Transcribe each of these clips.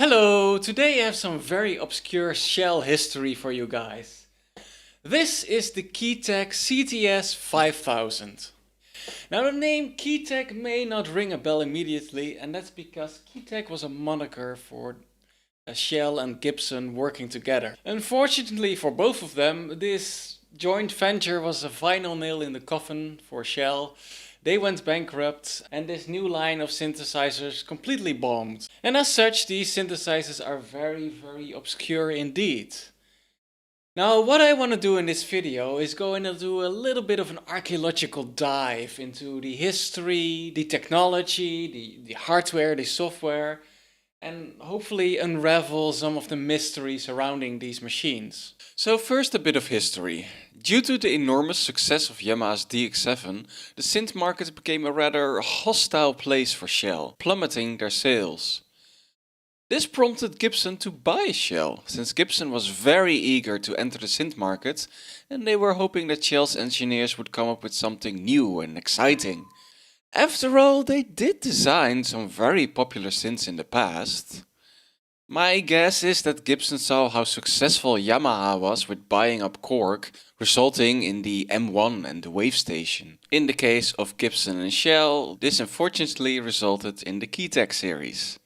Hello, today I have some very obscure shell history for you guys. This is the Keytek CTS-5000. Now the name Keytek may not ring a bell immediately, and that's because Keytek was a moniker for Siel and Gibson working together. Unfortunately for both of them, this joint venture was a final nail in the coffin for Siel. They went bankrupt and this new line of synthesizers completely bombed. And as such, these synthesizers are very obscure indeed. Now what I want to do in this video is go in and do a little bit of an archaeological dive into the history, the technology, the hardware, the software, and hopefully unravel some of the mystery surrounding these machines. So first a bit of history. Due to the enormous success of Yamaha's DX7, the synth market became a rather hostile place for Siel, plummeting their sales. This prompted Gibson to buy Siel, since Gibson was very eager to enter the synth market and they were hoping that Siel's engineers would come up with something new and exciting. After all, they did design some very popular synths in the past. My guess is that Gibson saw how successful Yamaha was with buying up Korg, resulting in the M1 and the Wave Station. In the case of Gibson and Siel, this unfortunately resulted in the Keytek series.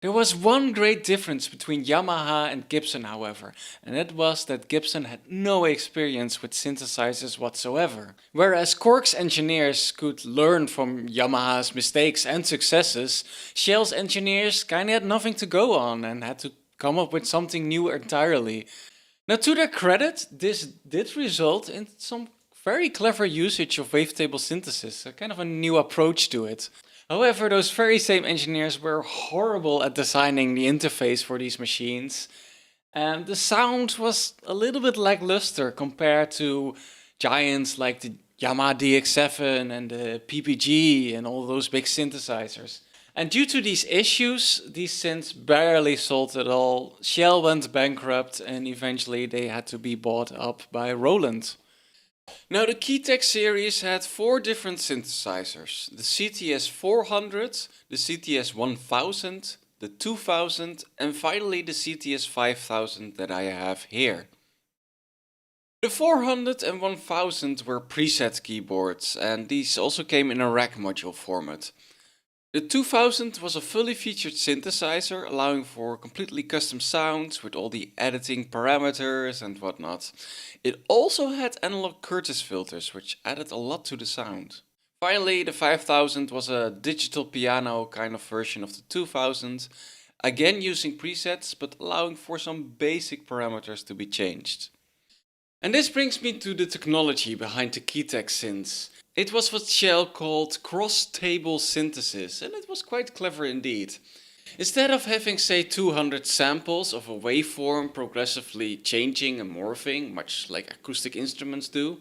There was one great difference between Yamaha and Gibson, however, and that was that Gibson had no experience with synthesizers whatsoever. Whereas Korg's engineers could learn from Yamaha's mistakes and successes, Siel's engineers kinda had nothing to go on and had to come up with something new entirely. Now to their credit, this did result in some very clever usage of wavetable synthesis, a kind of a new approach to it. However, those very same engineers were horrible at designing the interface for these machines, and the sound was a little bit lackluster compared to giants like the Yamaha DX7 and the PPG and all those big synthesizers. And due to these issues, these synths barely sold at all. Siel went bankrupt and eventually they had to be bought up by Roland. Now the Keytek series had 4 different synthesizers, the CTS-400, the CTS-1000, the 2000 and finally the CTS-5000 that I have here. The 400 and 1000 were preset keyboards and these also came in a rack module format. The 2000 was a fully featured synthesizer allowing for completely custom sounds with all the editing parameters and whatnot. It also had analog Curtis filters which added a lot to the sound. Finally, the 5000 was a digital piano kind of version of the 2000, again using presets but allowing for some basic parameters to be changed. And this brings me to the technology behind the Keytek synths. It was what Siel called cross-table synthesis, and it was quite clever indeed. Instead of having say 200 samples of a waveform progressively changing and morphing, much like acoustic instruments do,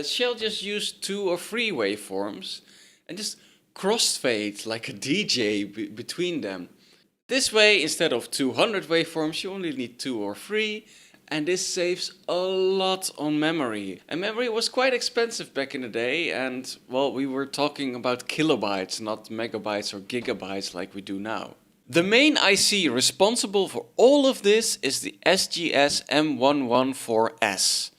Siel just used 2 or 3 waveforms and just crossfade like a DJ between them. This way, instead of 200 waveforms, you only need 2 or 3. And this saves a lot on memory. And memory was quite expensive back in the day and, well, we were talking about kilobytes, not megabytes or gigabytes like we do now. The main IC responsible for all of this is the SGS M114S.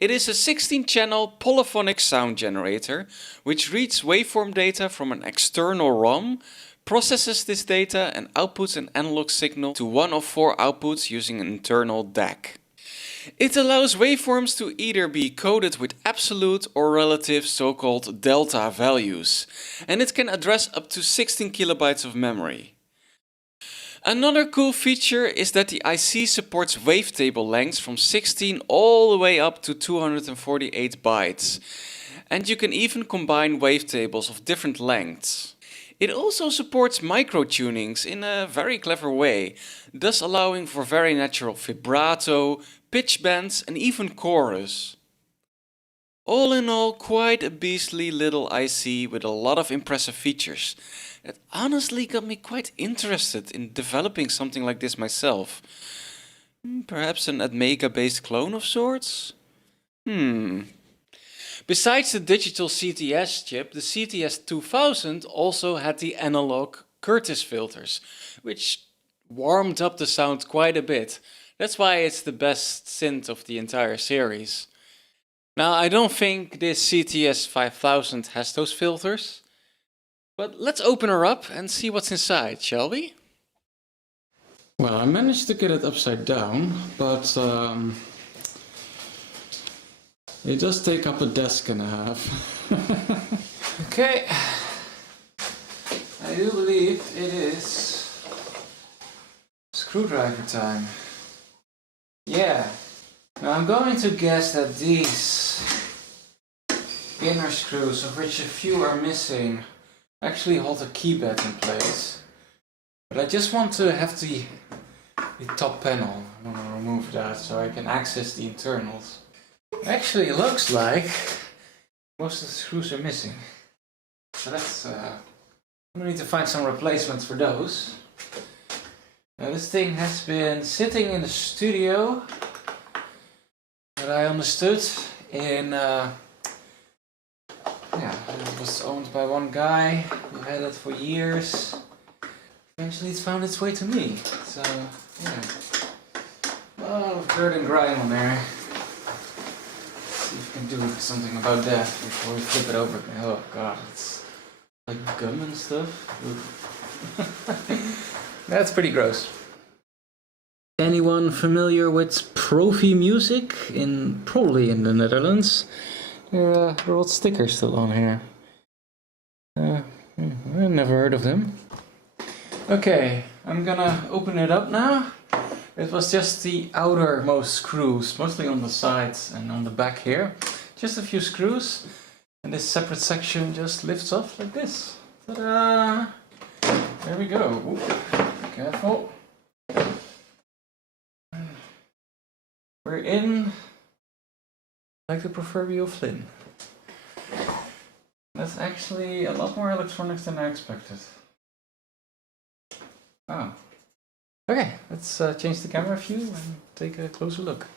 It is a 16-channel polyphonic sound generator which reads waveform data from an external ROM, processes this data and outputs an analog signal to one of 4 outputs using an internal DAC. It allows waveforms to either be coded with absolute or relative so-called delta values, and it can address up to 16 kilobytes of memory. Another cool feature is that the IC supports wavetable lengths from 16 all the way up to 248 bytes, and you can even combine wavetables of different lengths. It also supports micro-tunings in a very clever way, thus allowing for very natural vibrato, pitch bends and even chorus. All in all, quite a beastly little IC with a lot of impressive features. It honestly got me quite interested in developing something like this myself. Perhaps an Atmega-based clone of sorts? Besides the digital CTS chip, the CTS-5000 also had the analog Curtis filters, which warmed up the sound quite a bit. That's why it's the best synth of the entire series. Now, I don't think this CTS-5000 has those filters, but let's open her up and see what's inside, shall we? Well, I managed to get it upside down, but it does take up a desk and a half. Okay, I do believe it is screwdriver time. Yeah. Now I'm going to guess that these inner screws, of which a few are missing, actually hold the keypad in place. But I just want to have the top panel. I want to remove that so I can access the internals. Actually, it looks like most of the screws are missing. So that's... I'm going to need to find some replacements for those. Now this thing has been sitting in the studio, that I understood in, it was owned by one guy who had it for years. Eventually it's found its way to me, so yeah. A lot of dirt and grime on there. Let's see if we can do something about that before we flip it over. Oh god, it's like gum and stuff. That's pretty gross. Anyone familiar with Profi music? Probably in the Netherlands. There are old stickers still on here. I never heard of them. Okay, I'm gonna open it up now. It was just the outermost screws, mostly on the sides and on the back here. Just a few screws, and this separate section just lifts off like this. Ta-da! There we go. Ooh, careful. We're in like the proverbial Flynn. That's actually a lot more electronics than I expected. Oh. Okay, let's change the camera view and take a closer look.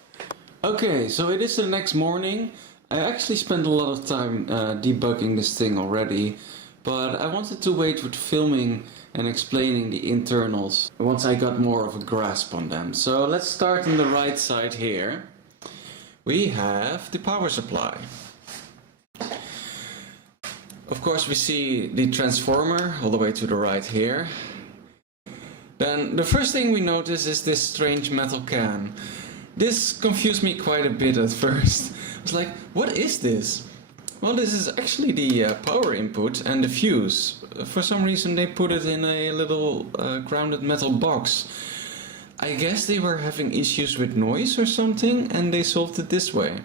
Okay, so it is the next morning. I actually spent a lot of time debugging this thing already, but I wanted to wait with filming and explaining the internals once I got more of a grasp on them. So let's start on the right side here. We have the power supply. Of course we see the transformer all the way to the right here. Then the first thing we notice is this strange metal can. This confused me quite a bit at first. I was like, what is this? Well, this is actually the power input and the fuse. For some reason they put it in a little grounded metal box. I guess they were having issues with noise or something and they solved it this way.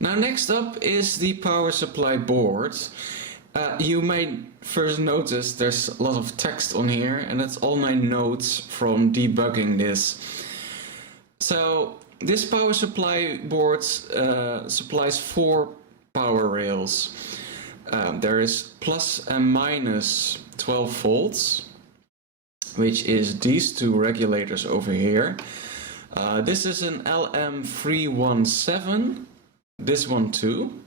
Now next up is the power supply board. You may first notice there's a lot of text on here, and that's all my notes from debugging this. So this power supply board supplies 4 power rails. There is plus and minus 12 volts, which is these 2 regulators over here. This is an LM317, this one too.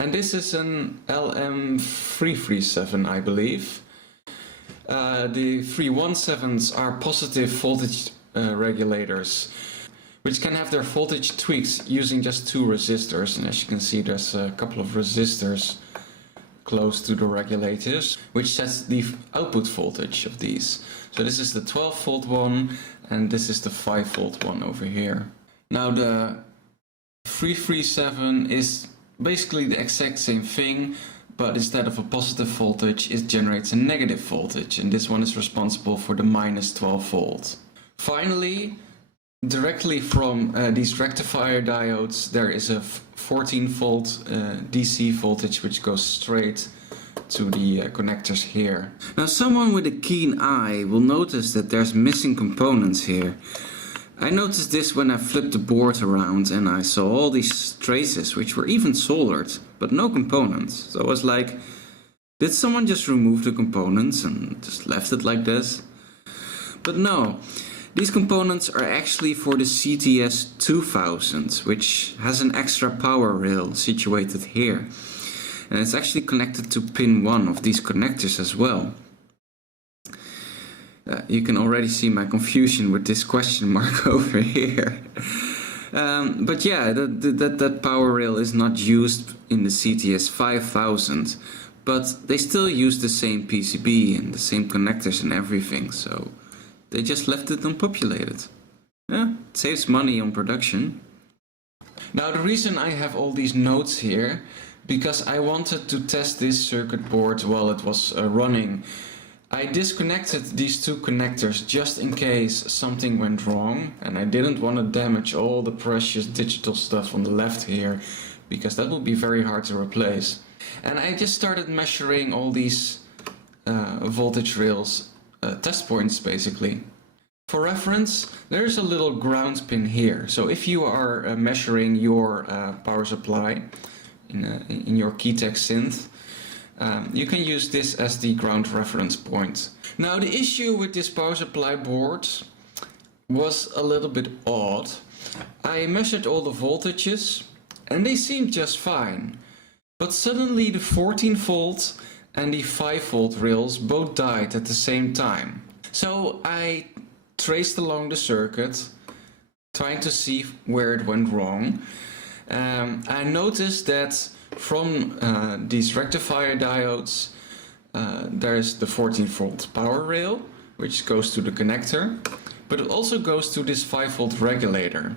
And this is an LM337, I believe. The 317s are positive voltage regulators, which can have their voltage tweaks using just 2 resistors. And as you can see, there's a couple of resistors close to the regulators, which sets the output voltage of these. So this is the 12 volt one, and this is the 5 volt one over here. Now the 337 is basically the exact same thing, but instead of a positive voltage it generates a negative voltage, and this one is responsible for the minus 12 volt. Finally, directly from these rectifier diodes there is a 14 volt DC voltage which goes straight to the connectors here. Now someone with a keen eye will notice that there's missing components here. I noticed this when I flipped the board around and I saw all these traces which were even soldered, but no components. So I was like, did someone just remove the components and just left it like this? But no, these components are actually for the CTS-5000, which has an extra power rail situated here. And it's actually connected to pin 1 of these connectors as well. You can already see my confusion with this question mark over here. But yeah, that power rail is not used in the CTS-5000, but they still use the same PCB and the same connectors and everything, so they just left it unpopulated. Yeah, it saves money on production. Now the reason I have all these notes here, because I wanted to test this circuit board while it was running. I disconnected these two connectors just in case something went wrong, and I didn't want to damage all the precious digital stuff on the left here, because that would be very hard to replace. And I just started measuring all these voltage rails, test points basically. For reference, there's a little ground pin here, so if you are measuring your power supply in your Keytek synth, you can use this as the ground reference point. Now the issue with this power supply board was a little bit odd. I measured all the voltages and they seemed just fine. But suddenly the 14 volt and the 5 volt rails both died at the same time. So I traced along the circuit, trying to see where it went wrong. I noticed that from these rectifier diodes, there is the 14 volt power rail, which goes to the connector, but it also goes to this 5 volt regulator.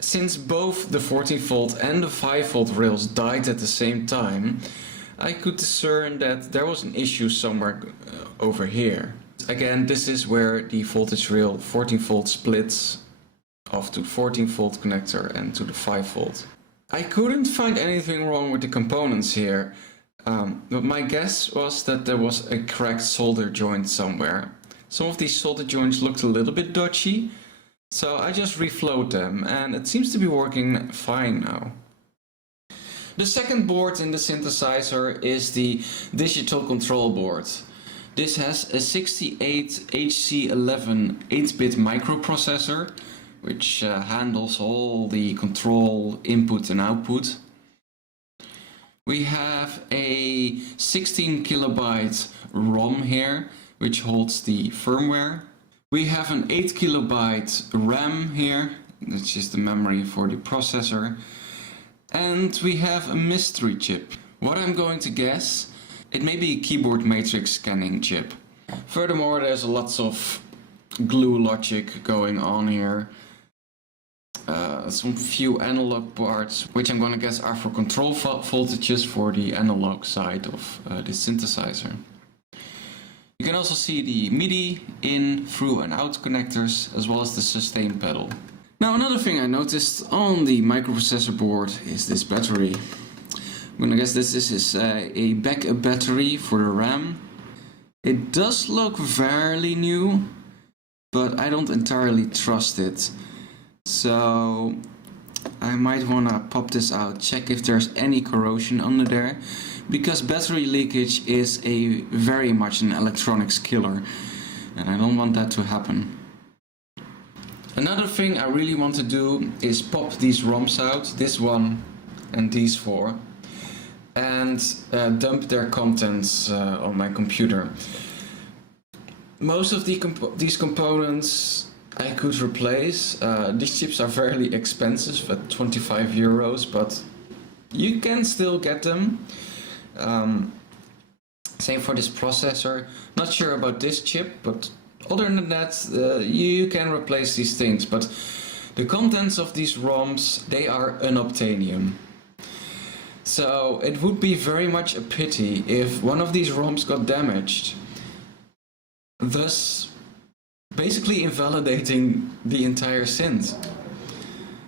Since both the 14 volt and the 5 volt rails died at the same time, I could discern that there was an issue somewhere over here. Again, this is where the voltage rail 14 volt splits off to 14 volt connector and to the 5 volt. I couldn't find anything wrong with the components here, but my guess was that there was a cracked solder joint somewhere. Some of these solder joints looked a little bit dodgy, so I just reflowed them and it seems to be working fine now. The second board in the synthesizer is the digital control board. This has a 68HC11 8-bit microprocessor, which handles all the control input and output. We have a 16 kilobyte ROM here, which holds the firmware. We have an 8 kilobyte RAM here, which is the memory for the processor. And we have a mystery chip. What I'm going to guess, it may be a keyboard matrix scanning chip. Furthermore, there's lots of glue logic going on here. Some few analog parts, which I'm going to guess are for control voltages for the analog side of the synthesizer. You can also see the MIDI in, through and out connectors, as well as the sustain pedal. Now another thing I noticed on the microprocessor board is this battery. I'm going to guess this is a backup battery for the RAM. It does look fairly new, but I don't entirely trust it. So I might want to pop this out, check if there's any corrosion under there, because battery leakage is very much an electronics killer and I don't want that to happen. Another thing I really want to do is pop these ROMs out, this one and these four, and dump their contents on my computer. Most of these components I could replace. These chips are fairly expensive at 25 euros, but you can still get them. Same for this processor. Not sure about this chip, but other than that, you can replace these things. But the contents of these ROMs, they are unobtainium. So it would be very much a pity if one of these ROMs got damaged, thus basically invalidating the entire synth.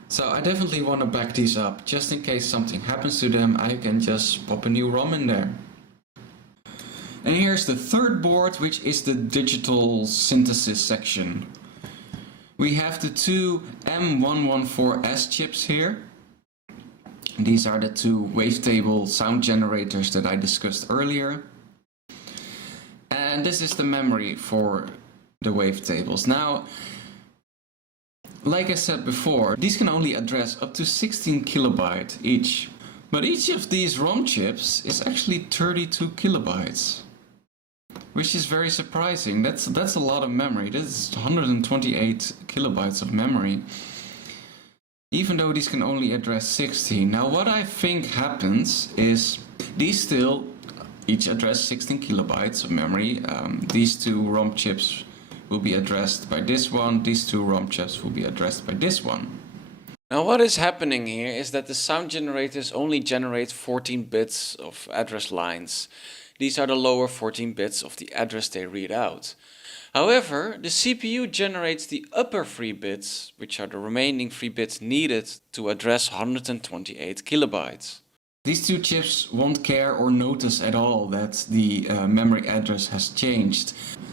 So I definitely want to back these up. Just in case something happens to them, I can just pop a new ROM in there. And here's the third board, which is the digital synthesis section. We have the two M114S chips here. These are the two wavetable sound generators that I discussed earlier. And this is the memory for the wavetables. Now, like I said before, these can only address up to 16 kilobyte each. But each of these ROM chips is actually 32 kilobytes. which is very surprising. That's a lot of memory. This is 128 kilobytes of memory, even though these can only address 16. Now what I think happens is these still each address 16 kilobytes of memory. These two ROM chips will be addressed by this one, these two ROM chips will be addressed by this one. Now what is happening here is that the sound generators only generate 14 bits of address lines. These are the lower 14 bits of the address they read out. However, the CPU generates the upper 3 bits, which are the remaining 3 bits needed to address 128 kilobytes. These two chips won't care or notice at all that the memory address has changed.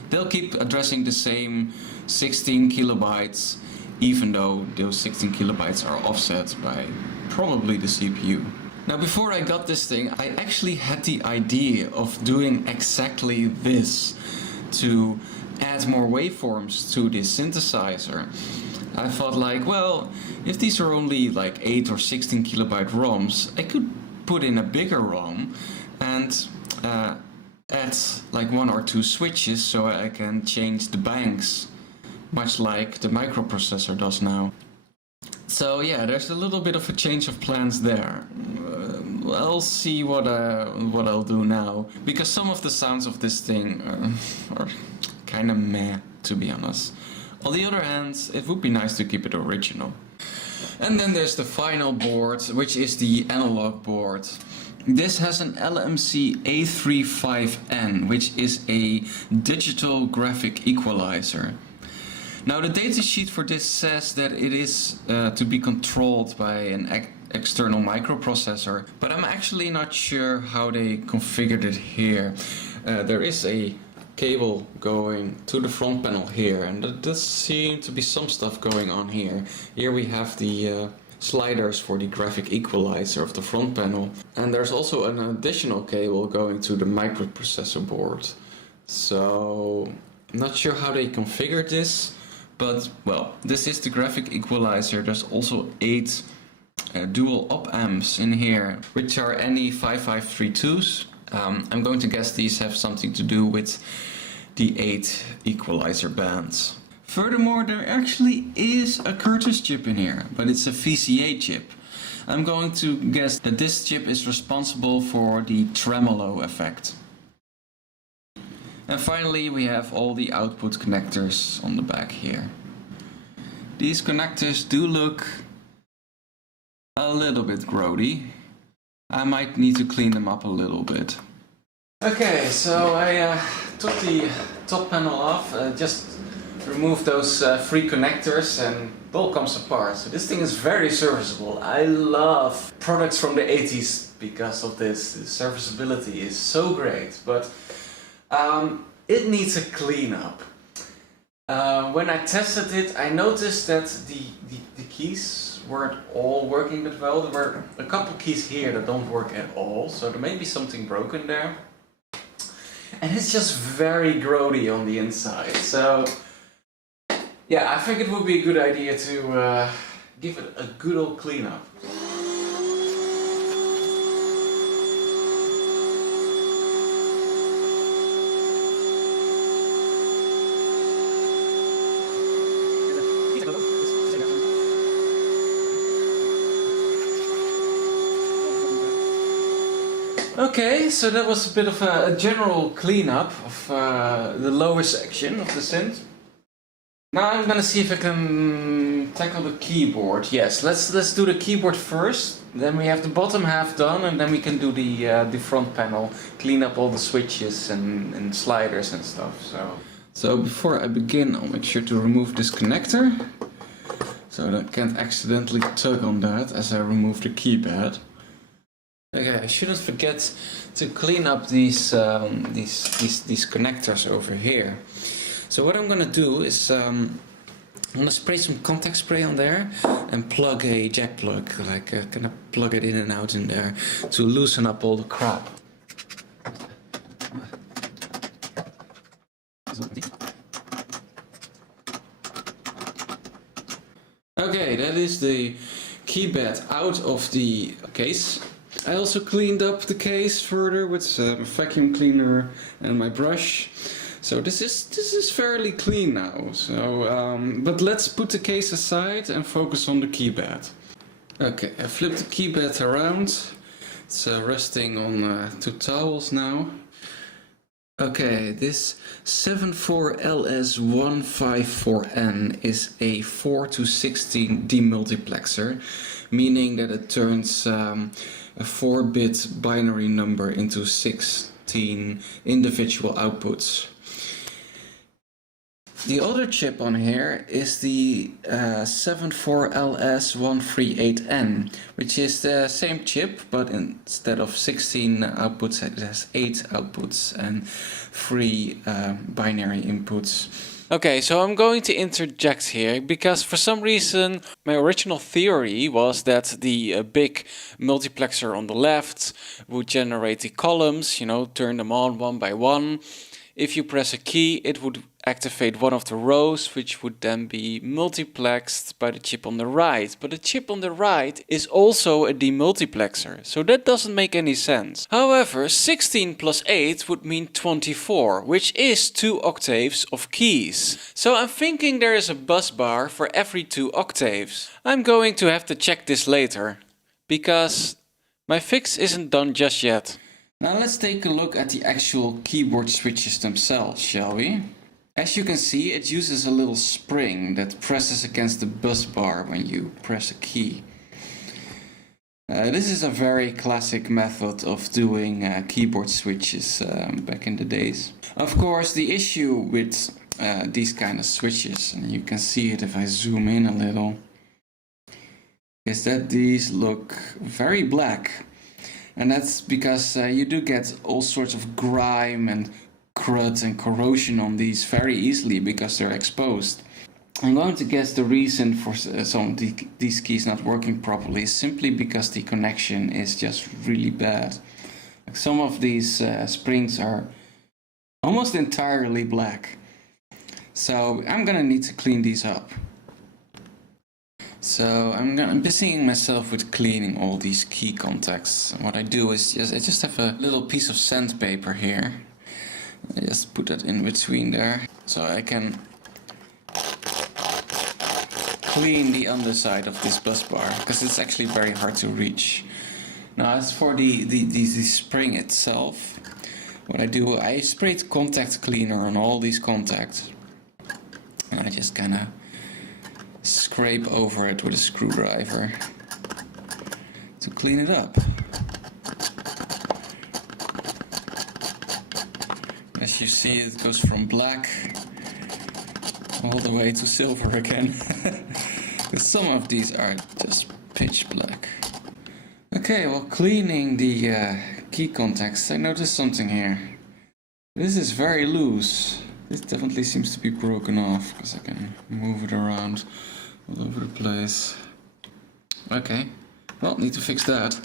They'll keep addressing the same 16 kilobytes, even though those 16 kilobytes are offset by probably the CPU. Now before I got this thing, I actually had the idea of doing exactly this to add more waveforms to this synthesizer. I thought like, well, if these are only like 8 or 16 kilobyte ROMs, I could put in a bigger ROM and add like 1 or 2 switches so I can change the banks, much like the microprocessor does now. So yeah, there's a little bit of a change of plans there. I'll see what I'll do now, because some of the sounds of this thing are kind of meh, to be honest. On the other hand, it would be nice to keep it original. And then there's the final board, which is the analog board. This has an LMC A35N, which is a digital graphic equalizer. Now the datasheet for this says that it is to be controlled by an external microprocessor, but I'm actually not sure how they configured it here. There is a cable going to the front panel here, and there does seem to be some stuff going on here. Here we have the sliders for the graphic equalizer of the front panel, and there's also an additional cable going to the microprocessor board. So I'm not sure how they configured this, but well, this is the graphic equalizer. There's also 8 dual op amps in here, which are NE 5532s. I'm going to guess these have something to do with the 8 equalizer bands. Furthermore, there actually is a Curtis chip in here, but it's a VCA chip. I'm going to guess that this chip is responsible for the tremolo effect. And finally we have all the output connectors on the back here. These connectors do look a little bit grody. I might need to clean them up a little bit. Okay, so I took the top panel off, just removed those 3 connectors, and it all comes apart. So this thing is very serviceable. I love products from the 80s because of this. The serviceability is so great, but it needs a cleanup. When I tested it, I noticed that the keys weren't all working that well. There were a couple keys here that don't work at all, so there may be something broken there. And it's just very grody on the inside. So yeah, I think it would be a good idea to give it a good old cleanup. Okay, so that was a bit of a general cleanup of the lower section of the synth. Now I'm gonna see if I can tackle the keyboard. Yes, let's do the keyboard first. Then we have the bottom half done, and then we can do the front panel, clean up all the switches and sliders and stuff. So before I begin, I'll make sure to remove this connector, so that I can't accidentally tug on that as I remove the keypad. Okay, I shouldn't forget to clean up these connectors over here. So what I'm gonna do is I'm gonna spray some contact spray on there and plug a jack plug, like kind of plug it in and out in there to loosen up all the crap. Okay, that is the keypad out of the case. I also cleaned up the case further with a vacuum cleaner and my brush. So this is fairly clean now. So, but let's put the case aside and focus on the keypad. Okay, I flipped the keypad around. It's resting on 2 towels now. Okay, this 74LS154N is a 4 to 16 demultiplexer, meaning that it turns a 4-bit binary number into 16 individual outputs. The other chip on here is the 74LS138N, which is the same chip, but instead of 16 outputs, it has 8 outputs and 3 binary inputs. Okay, so I'm going to interject here because for some reason my original theory was that the big multiplexer on the left would generate the columns, you know, turn them on one by one. If you press a key, it would activate one of the rows, which would then be multiplexed by the chip on the right. But the chip on the right is also a demultiplexer, so that doesn't make any sense. However, 16 plus 8 would mean 24, which is 2 octaves of keys. So I'm thinking there is a bus bar for every 2 octaves. I'm going to have to check this later, because my fix isn't done just yet. Now let's take a look at the actual keyboard switches themselves, shall we? As you can see, it uses a little spring that presses against the bus bar when you press a key. This is a very classic method of doing keyboard switches back in the days. Of course, the issue with these kind of switches, and you can see it if I zoom in a little, is that these look very black. And that's because you do get all sorts of grime and crud and corrosion on these very easily because they're exposed. I'm going to guess the reason for some of these keys not working properly is simply because the connection is just really bad. Like some of these springs are almost entirely black. So I'm gonna need to clean these up. So I'm busying myself with cleaning all these key contacts. And what I do is I just have a little piece of sandpaper here. I just put that in between there, so I can clean the underside of this bus bar, because it's actually very hard to reach. Now as for the spring itself, what I do, I sprayed contact cleaner on all these contacts. And I just kinda scrape over it with a screwdriver to clean it up. As you see, it goes from black all the way to silver again. Some of these are just pitch black. Okay, while cleaning the key contacts, I noticed something here. This is very loose. This definitely seems to be broken off, because I can move it around all over the place. Okay, well, need to fix that.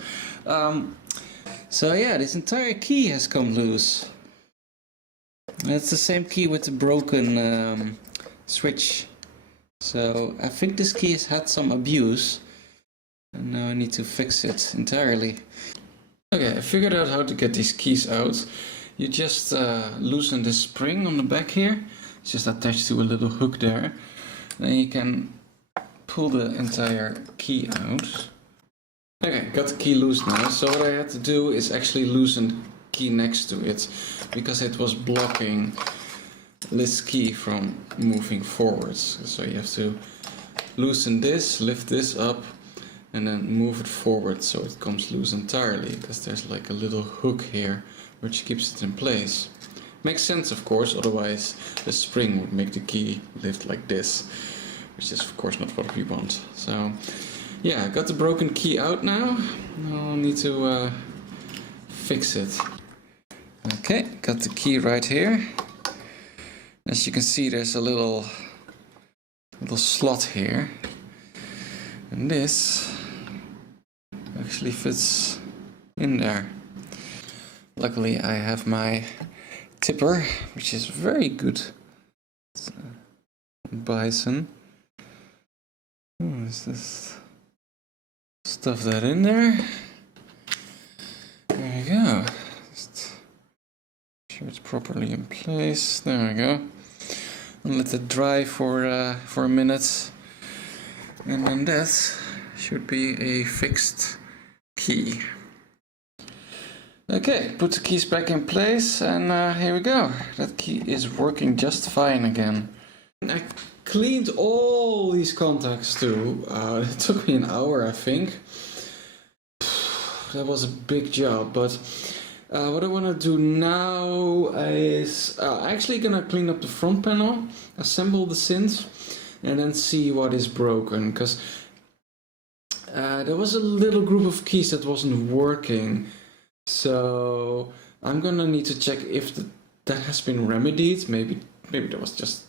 So yeah, this entire key has come loose. It's the same key with the broken switch. So I think this key has had some abuse, and now I need to fix it entirely. Okay, I figured out how to get these keys out. You just loosen the spring on the back here. It's just attached to a little hook there. Then you can pull the entire key out. Okay, got the key loose now. So what I had to do is actually loosen the key next to it, because it was blocking this key from moving forwards. So you have to loosen this, lift this up, and then move it forward so it comes loose entirely, because there's like a little hook here which keeps it in place. Makes sense, of course, otherwise the spring would make the key lift like this, which is of course not what we want. So yeah, I got the broken key out now. I'll need to fix it. Okay, got the key right here. As you can see, there's a little slot here, and this actually fits in there. Luckily I have my tipper, which is very good. It's Bison. Let's just stuff that in there. There we go. Just make sure it's properly in place. There we go. And let it dry for a minute. And then that should be a fixed key. Okay, put the keys back in place and here we go. That key is working just fine again. I cleaned all these contacts too. It took me an hour, I think. That was a big job, but what I want to do now is actually gonna clean up the front panel, assemble the synth, and then see what is broken, because there was a little group of keys that wasn't working. So I'm gonna need to check if that has been remedied. Maybe there was just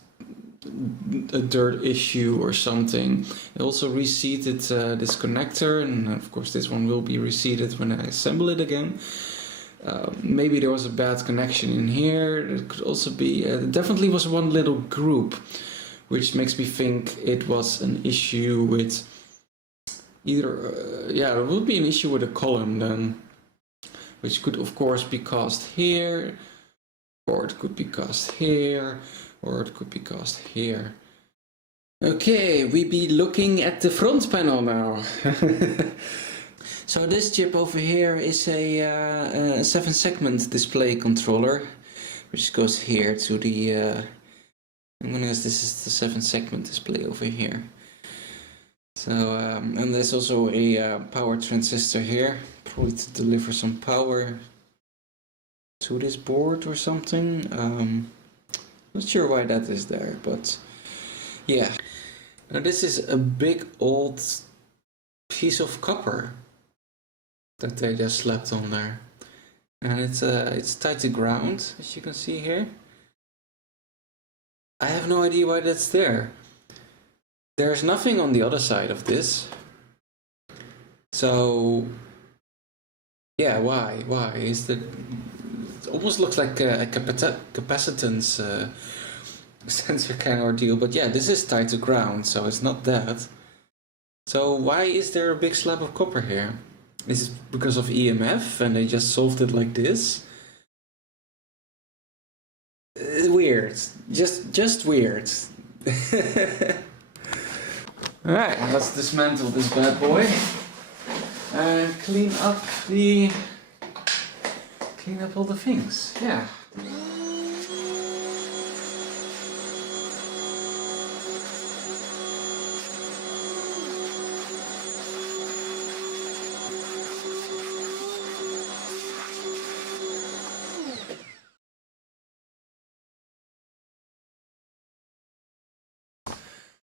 a dirt issue or something. I also reseated this connector, and of course this one will be reseated when I assemble it again. Maybe there was a bad connection in here. It could also be, definitely was one little group, which makes me think it was an issue with either, yeah, it would be an issue with a column then, which could of course be caused here, or it could be caused here, or it could be caused here. Okay, we be looking at the front panel now. So this chip over here is a 7-segment display controller, which goes here to the, I'm gonna guess this is the 7-segment display over here. So, and there's also a power transistor here, probably to deliver some power to this board or something. Not sure why that is there, but yeah. Now this is a big old piece of copper that they just slapped on there, and it's tied to ground, as you can see here. I have no idea why that's there. There's nothing on the other side of this. So yeah, why is that? It almost looks like a capacitance sensor kind of ordeal, but yeah, this is tied to ground, so it's not that. So why is there a big slab of copper here? Is it because of EMF and they just solved it like this? Weird, just weird. Alright, let's dismantle this bad boy and clean up all the things. Yeah.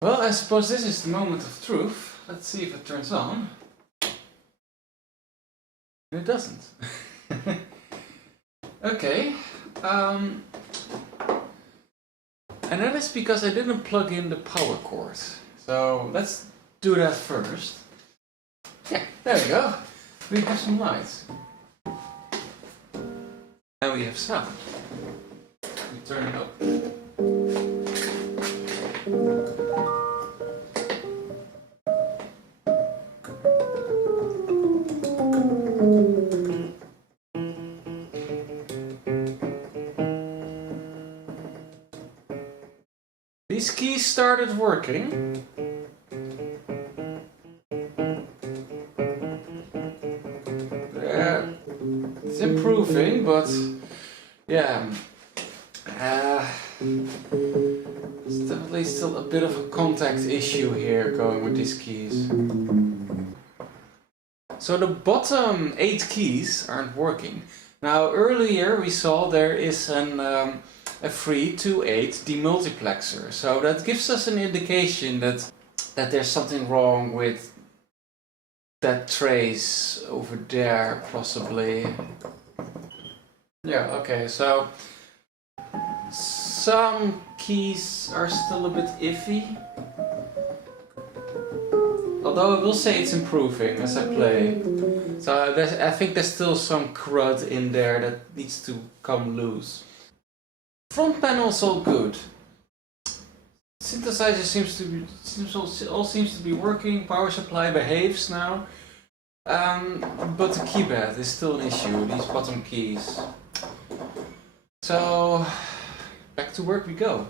Well, I suppose this is the moment of truth. Let's see if it turns on. It doesn't. Okay. And that is because I didn't plug in the power cord. So let's do that first. Yeah, there we go. We have some lights. And we have sound. We turn it up. These keys started working. It's improving, but yeah, it's definitely still a bit of a contact issue here going with these keys. So the bottom 8 keys aren't working. Now earlier we saw there is a 3 to 8 demultiplexer, so that gives us an indication that there's something wrong with that trace over there, possibly. Yeah, okay, so some keys are still a bit iffy, although I will say it's improving as I play. So I think there's still some crud in there that needs to come loose. Front panel's all good. Synthesizer seems to be working. Power supply behaves now. But the keypad is still an issue. These bottom keys. So back to work we go.